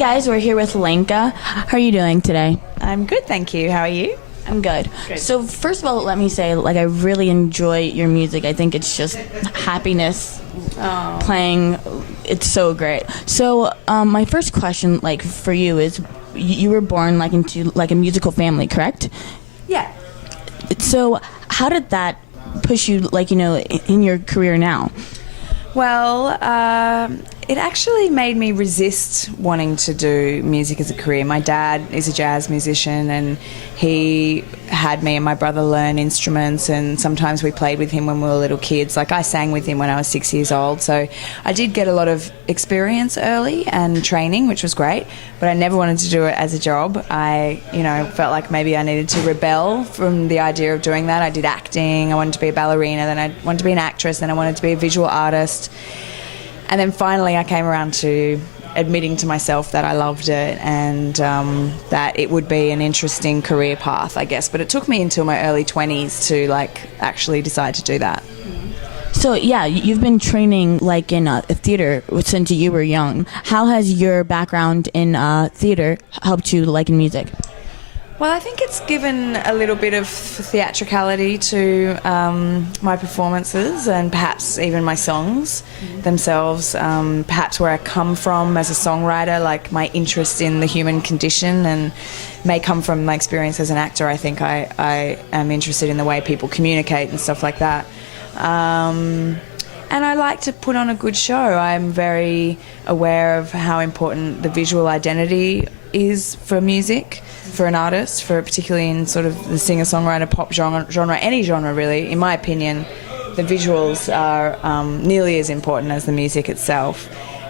guys, we're here with Lenka. How are you doing today? I'm good, thank you. How are you? I'm good. So first of all, let me say, I really enjoy your music. I think it's just happiness playing. It's so great. So my first question, for you is, you were born into a musical family, correct? Yeah. So how did that push you, in your career now? Well, it actually made me resist wanting to do music as a career. My dad is a jazz musician, and he had me and my brother learn instruments, and sometimes we played with him when we were little kids. I sang with him when I was 6 years old, so I did get a lot of experience early and training, which was great, but I never wanted to do it as a job. I, felt like maybe I needed to rebel from the idea of doing that. I did acting, I wanted to be a ballerina, then I wanted to be an actress, then I wanted to be a visual artist. And then finally I came around to admitting to myself that I loved it and that it would be an interesting career path, I guess. But it took me until my early 20s to actually decide to do that. So yeah, you've been training in a theater since you were young. How has your background in theater helped you in music? Well, I think it's given a little bit of theatricality to my performances and perhaps even my songs themselves, perhaps where I come from as a songwriter, my interest in the human condition, and may come from my experience as an actor. I think I am interested in the way people communicate and stuff like that. And I like to put on a good show. I'm very aware of how important the visual identity is for music, for an artist, particularly in sort of the singer-songwriter pop genre, any genre really. In my opinion, the visuals are nearly as important as the music itself.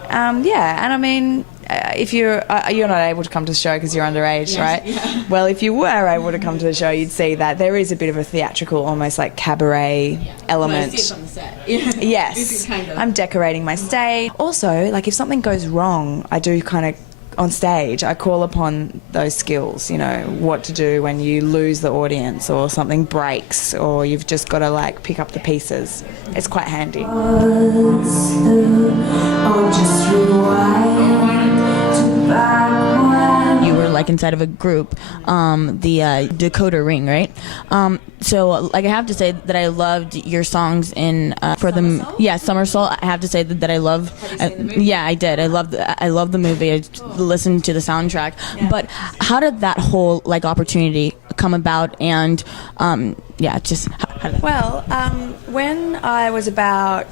And I mean, if you're not able to come to the show because you're underage, yes, right? Yeah. Well, if you were able to come to the show, you'd see that there is a bit of a theatrical, almost cabaret element. I see it on the set. Yes, kind of. I'm decorating my stage. Also, if something goes wrong, I do kind of, on stage, I call upon those skills, what to do when you lose the audience or something breaks or you've just got to pick up the pieces. It's quite handy. You were inside of a group, the Dakota Ring, right? So I have to say that I loved your songs in for the Somersault. I have to say that I love. Have you seen the movie? Yeah, I did. I loved the movie. I listened to the soundtrack. Yeah. But how did that whole opportunity come about? And how did that... Well, when I was about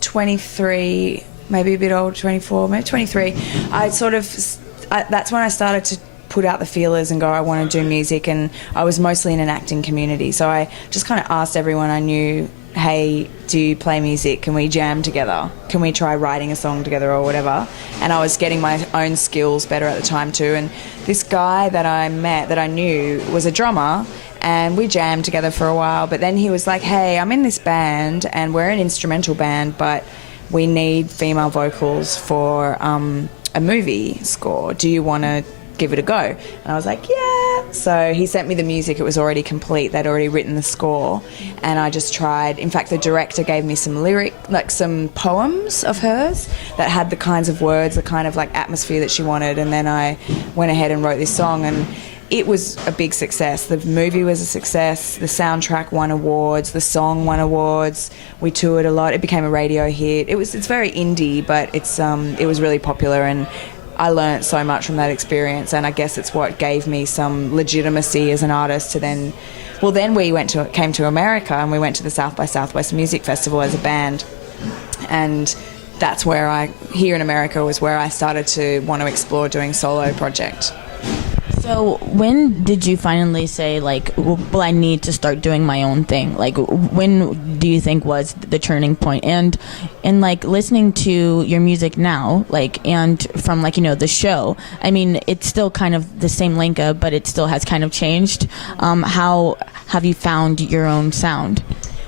23, maybe a bit old, 24, maybe 23, that's when I started to put out the feelers and go, I want to do music, and I was mostly in an acting community, so I just kind of asked everyone I knew, hey, do you play music? Can we jam together? Can we try writing a song together or whatever? And I was getting my own skills better at the time too, and this guy that I met, that I knew, was a drummer, and we jammed together for a while, but then he was like, hey, I'm in this band and we're an instrumental band, but we need female vocals for a movie score. Do you want to give it a go? And I was like, yeah. So he sent me the music. It was already complete. They'd already written the score, and I just tried. In fact, the director gave me some some poems of hers that had the kinds of words, the kind of atmosphere that she wanted, and then I went ahead and wrote this song, and it was a big success. The movie was a success. The soundtrack won awards. The song won awards. We toured a lot. It became a radio hit. It's very indie, but it was really popular, and I learnt so much from that experience, and I guess it's what gave me some legitimacy as an artist to then... Well, then we came to America, and we went to the South by Southwest Music Festival as a band, and that's where here in America was where I started to want to explore doing solo project. So when did you finally say, well, I need to start doing my own thing? When do you think was the turning point? And listening to your music now, and from, the show, I mean, it's still kind of the same Lenka, but it still has kind of changed. How have you found your own sound?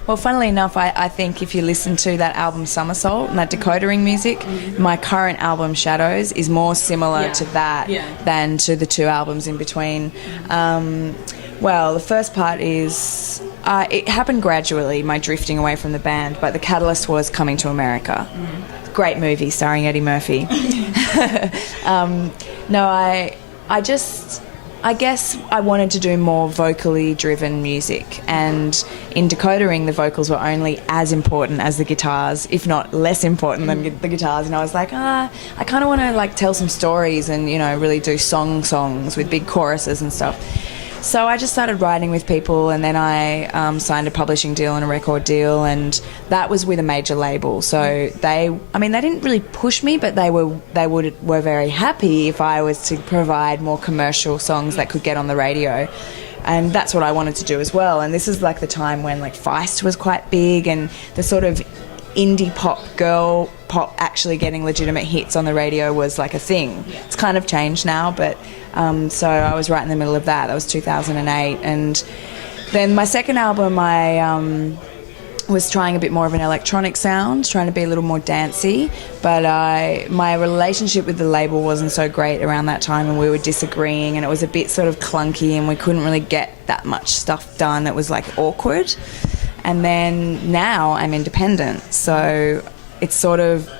Well, funnily enough, I think if you listen to that album Somersault and that Dakota Ring music, my current album Shadows is more similar to that than to the two albums in between. Well, the first part is it happened gradually, my drifting away from the band, but the catalyst was coming to America. Great movie starring Eddie Murphy. No, I guess I wanted to do more vocally driven music, and in decodering the vocals were only as important as the guitars, if not less important than the guitars. And I was like, I kind of want to like tell some stories and, you know, really do songs with big choruses and stuff. So I just started writing with people, and then I signed a publishing deal and a record deal, and that was with a major label. So they didn't really push me, but they were very happy if I was to provide more commercial songs that could get on the radio. And that's what I wanted to do as well. And this is like the time when like Feist was quite big, and the sort of indie pop, girl pop actually getting legitimate hits on the radio was like a thing. It's kind of changed now, but so I was right in the middle of that. That was 2008. And then my second album, I was trying a bit more of an electronic sound, trying to be a little more dancey, but my relationship with the label wasn't so great around that time, and we were disagreeing, and it was a bit sort of clunky, and we couldn't really get that much stuff done. It was like awkward. And then now I'm independent, so it's sort of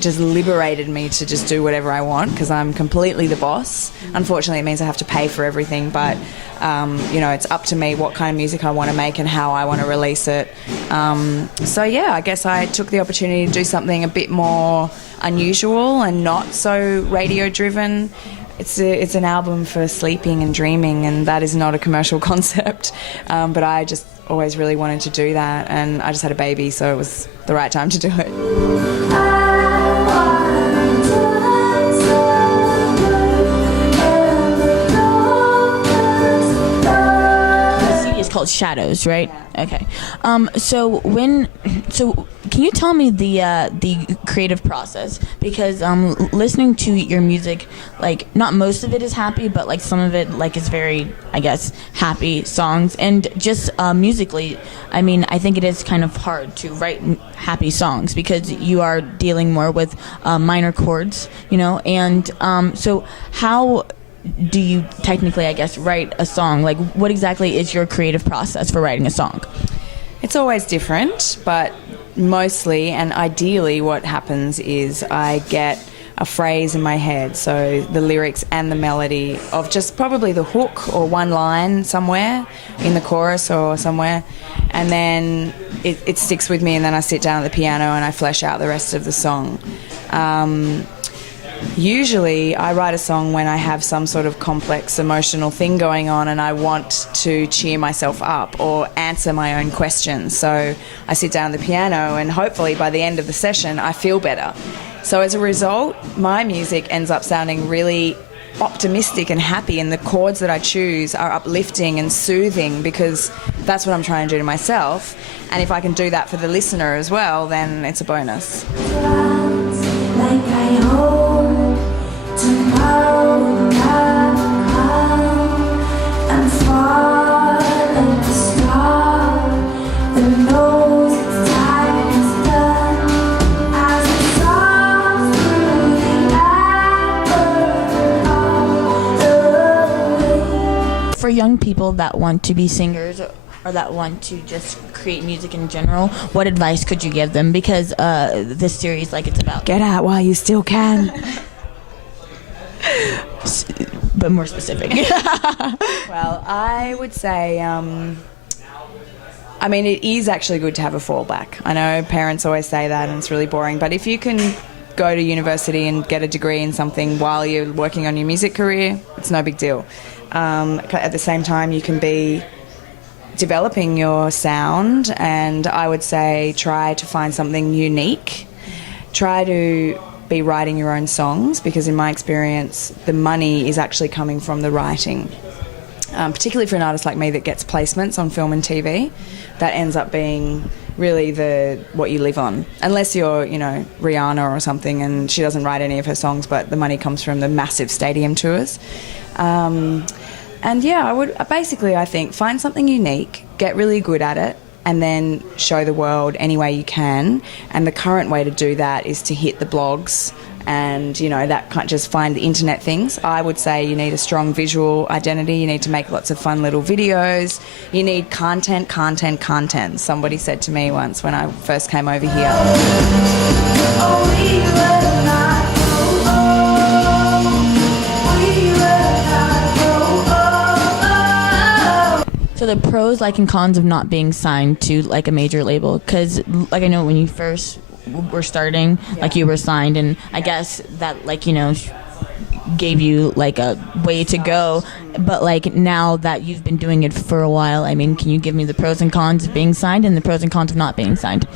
just liberated me to just do whatever I want, because I'm completely the boss. Unfortunately, it means I have to pay for everything, but you know, it's up to me what kind of music I want to make and how I want to release it. So yeah, I guess I took the opportunity to do something a bit more unusual and not so radio driven. It's an album for sleeping and dreaming, and that is not a commercial concept, but I just always really wanted to do that, and I just had a baby, so it was the right time to do it. Called Shadows, right? Yeah. Okay. So can you tell me the creative process? Because listening to your music, like not most of it is happy, but like some of it like is very, I guess, happy songs. And just musically, I mean, I think it is kind of hard to write happy songs because you are dealing more with minor chords, you know. And so how do you technically, I guess, write a song? Like, what exactly is your creative process for writing a song? It's always different, but mostly and ideally what happens is I get a phrase in my head, so the lyrics and the melody of just probably the hook or one line somewhere in the chorus or somewhere, and then it sticks with me, and then I sit down at the piano and I flesh out the rest of the song. Usually I write a song when I have some sort of complex emotional thing going on and I want to cheer myself up or answer my own questions. So I sit down at the piano, and hopefully by the end of the session I feel better. So as a result, my music ends up sounding really optimistic and happy, and the chords that I choose are uplifting and soothing, because that's what I'm trying to do to myself. And if I can do that for the listener as well, then it's a bonus. Like I hope tomorrow will come and fall like a star that knows its time is done as it soars through the apple of the way. For young people that want to be singers or that want to just create music in general, what advice could you give them? Because this series, like, it's about get out while you still can. But more specific. Well, I would say, I mean, it is actually good to have a fallback. I know parents always say that and it's really boring, but if you can go to university and get a degree in something while you're working on your music career, it's no big deal. At the same time, you can be developing your sound, and I would say try to find something unique. Try to be writing your own songs, because in my experience the money is actually coming from the writing, particularly for an artist like me that gets placements on film and TV. That ends up being really what you live on, unless you're, you know, Rihanna or something and she doesn't write any of her songs, but the money comes from the massive stadium tours. And yeah, I think find something unique, get really good at it, and then show the world any way you can. And the current way to do that is to hit the blogs and, you know, that can't just find the internet things. I would say you need a strong visual identity. You need to make lots of fun little videos. You need content. Somebody said to me once when I first came over here. Oh, we were not So the pros, like, and cons of not being signed to like a major label, because like I know when you first were starting, like you were signed, and I guess that, like, gave you like a way to go. But like now that you've been doing it for a while, I mean, can you give me the pros and cons of being signed and the pros and cons of not being signed?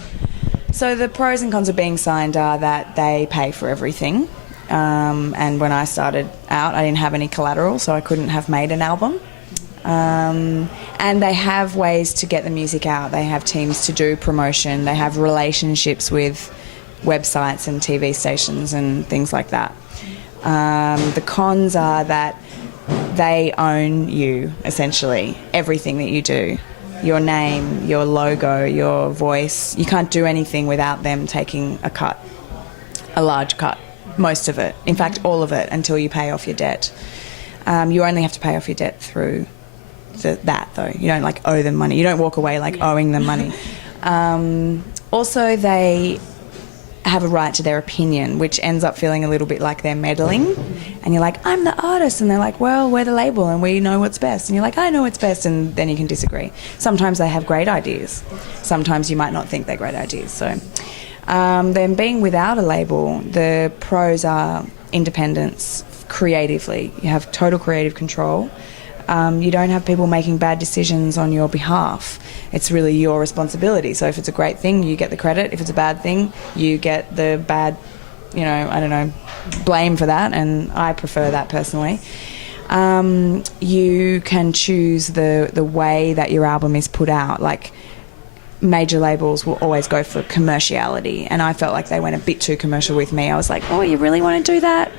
So the pros and cons of being signed are that they pay for everything. And when I started out, I didn't have any collateral, so I couldn't have made an album. And they have ways to get the music out. They have teams to do promotion. They have relationships with websites and TV stations and things like that. The cons are that they own you, essentially, everything that you do. Your name, your logo, your voice. You can't do anything without them taking a cut, a large cut, most of it. In fact, all of it, until you pay off your debt. You only have to pay off your debt through that, though. You don't, like, owe them money. You don't walk away, like, owing them money. Also, they have a right to their opinion, which ends up feeling a little bit like they're meddling. And you're like, I'm the artist. And they're like, well, we're the label and we know what's best. And you're like, I know what's best. And then you can disagree. Sometimes they have great ideas. Sometimes you might not think they're great ideas. So then being without a label, the pros are independence creatively. You have total creative control. You don't have people making bad decisions on your behalf. It's really your responsibility. So if it's a great thing, you get the credit. If it's a bad thing, you get the bad, blame for that. And I prefer that personally. You can choose the way that your album is put out. Like, major labels will always go for commerciality, and I felt like they went a bit too commercial with me. I was like, oh, you really want to do that?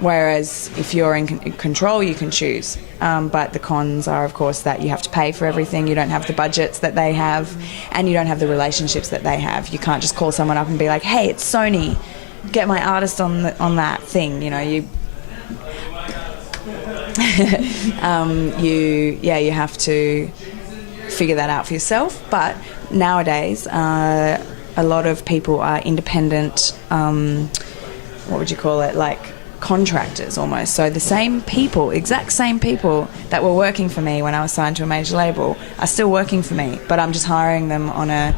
Whereas if you're in control, you can choose. But the cons are, of course, that you have to pay for everything. You don't have the budgets that they have, and you don't have the relationships that they have. You can't just call someone up and be like, hey, it's Sony, get my artist on that thing. You have to figure that out for yourself. But nowadays, a lot of people are independent, what would you call it, like contractors almost. So the exact same people that were working for me when I was signed to a major label are still working for me, but I'm just hiring them on a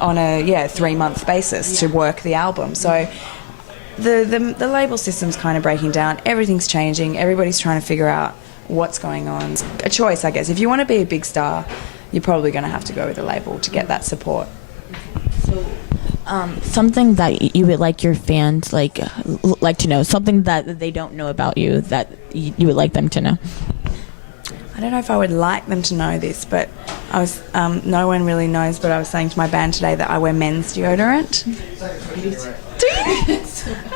3-month basis to work the album. So the label system's kind of breaking down. Everything's changing. Everybody's trying to figure out what's going on. It's a choice, I guess. If you want to be a big star, you're probably going to have to go with a label to get that support. So, something that you would like your fans like to know, something that they don't know about you that you would like them to know. I don't know if I would like them to know this, but I was no one really knows, but I was saying to my band today that I wear men's deodorant. Do you?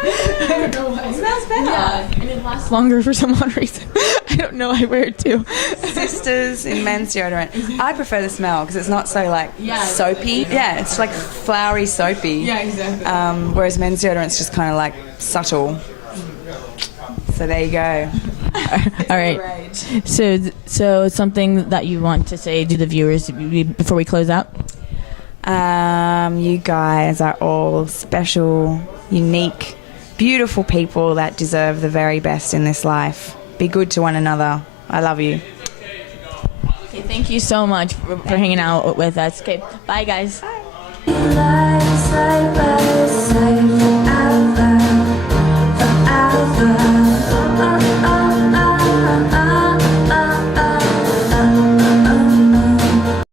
I don't know why. It smells better. Yeah, and it lasts longer for some odd reason. I don't know, I wear it too. Sisters in men's deodorant. I prefer the smell because it's not so like soapy. Yeah, it's like flowery soapy. Yeah, exactly. Whereas men's deodorant's just kind of like subtle. So there you go. All right. So something that you want to say to the viewers before we close out? You guys are all special, unique, beautiful people that deserve the very best in this life. Be good to one another. I love you. Okay, thank you so much for hanging out with us. Okay, bye guys. Bye.